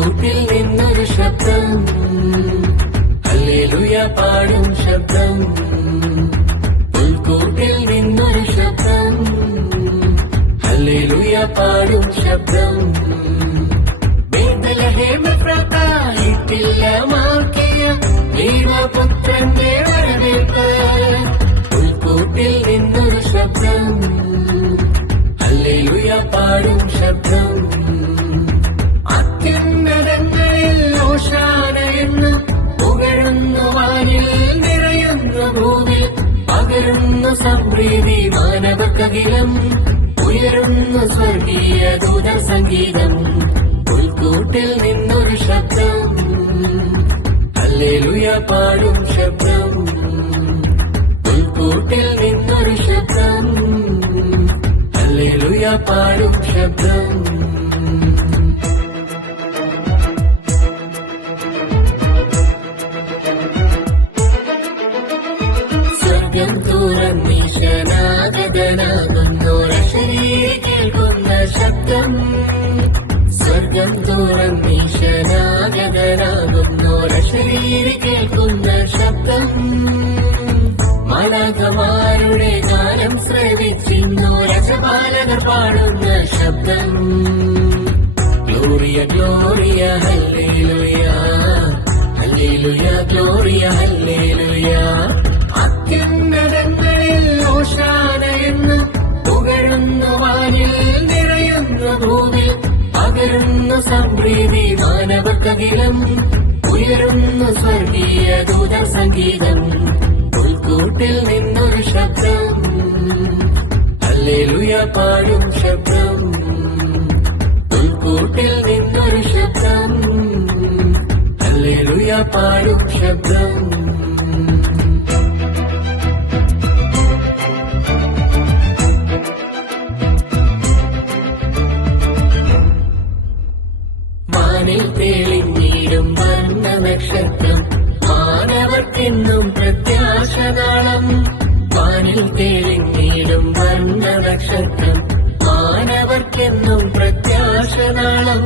പുൽക്കൂട്ടിൽ നിന്നൊരു ശബ്ദം. ഹല്ലേലൂയ പാടും ശബ്ദം. ഉൾക്കൂട്ടിൽ നിന്നൊരു ശബ്ദം. ഹല്ലേലൂയ പാടും ശബ്ദം. ബേത്തലഹേമിട്ടില്ല മാക്കിയ ദൈവപുത്രന്റെ വരവേൽപ്പ്. പുൽക്കൂട്ടിൽ നിന്നൊരു ശബ്ദം. സംപ്രീതി മാനവക്കകിലം ഉയരുന്നു സ്വർഗീയ ദൂതർ സംഗീതം. പുൽക്കൂട്ടിൽ നിന്നൊരു ശബ്ദം. ഹല്ലേലൂയ പാടും ശബ്ദം. പുൽക്കൂട്ടിൽ നിന്നൊരു ശബ്ദം. ഹല്ലേലൂയ പാടും ശബ്ദം. തുറന്നീശനാഗതനാകുന്നോരശരീരി കേൾക്കുന്ന ശബ്ദം. സ്വർഗം തുറന്നീശനാഗതനാകുന്നോരശരീരി കേൾക്കുന്ന ശബ്ദം. മലകമാരുടെ ഗാനം ശ്രവിച്ചിന്നു. രസപാലകർ പാടുന്ന ശബ്ദം. Gloria gloria hallelujah. Hallelujah gloria hallelujah. Sampriti മാനവക്കകിലം ഉയരുന്നു സ്വർഗീയ ദൂതർ സംഗീതം. ഉൾക്കൂട്ടിൽ നിന്നൊരു ശബ്ദം. ഹല്ലേലൂയ പാടും ശബ്ദം. ഉൾക്കൂട്ടിൽ നിന്നൊരു ശബ്ദം. ഹല്ലേലൂയ പാടും ശബ്ദം. നക്ഷത്രം മാനവർക്കെന്നും പ്രത്യാശനാളം. മാനിൽ തെളിഞ്ഞിടും വർണ നക്ഷത്രം മാനവർക്കെന്നും പ്രത്യാശനാളം.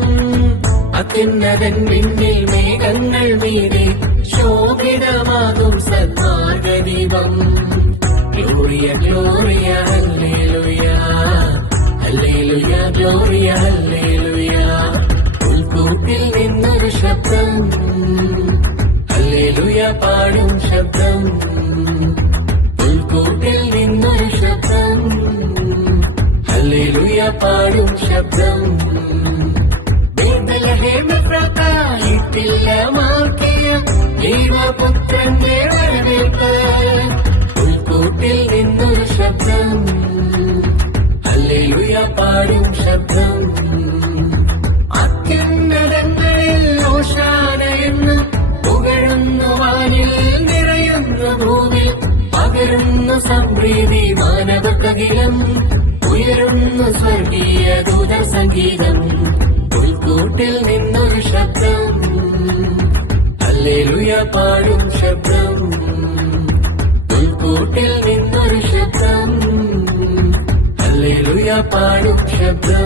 അത്യുന്നതൻ പിന്നിൽ മേഘങ്ങൾ മീതെ ശോഭിതമാകും സന്മാർഗദീപം gloria gloria hallelujah hallelujah gloria hallelujah hallelujah പാടും ശബ്ദം. ഉൾക്കൂട്ടിൽ നിന്നൊരു ശബ്ദം. ഹല്ലേലൂയ പാടും ശബ്ദം. ബേത്തലഹേമിട്ടില്ല മാക്കിയ ദൈവപുത്രന്റെ വരവേൽപ്പ് പുൽക്കൂട്ടിൽ നിന്നൊരു ശബ്ദം. ഹല്ലേലൂയ പാടും ശബ്ദം. സംപ്രീതി മാനവക്കകിലം ഉയരുന്നു സ്വർഗീയ ദൂതർ സംഗീതം പുൽക്കൂട്ടിൽ നിന്നൊരു ശബ്ദം. ഹല്ലേലൂയ പാടും ശബ്ദം. പുൽക്കൂട്ടിൽ നിന്നൊരു ശബ്ദം. ഹല്ലേലൂയ പാടും ശബ്ദം.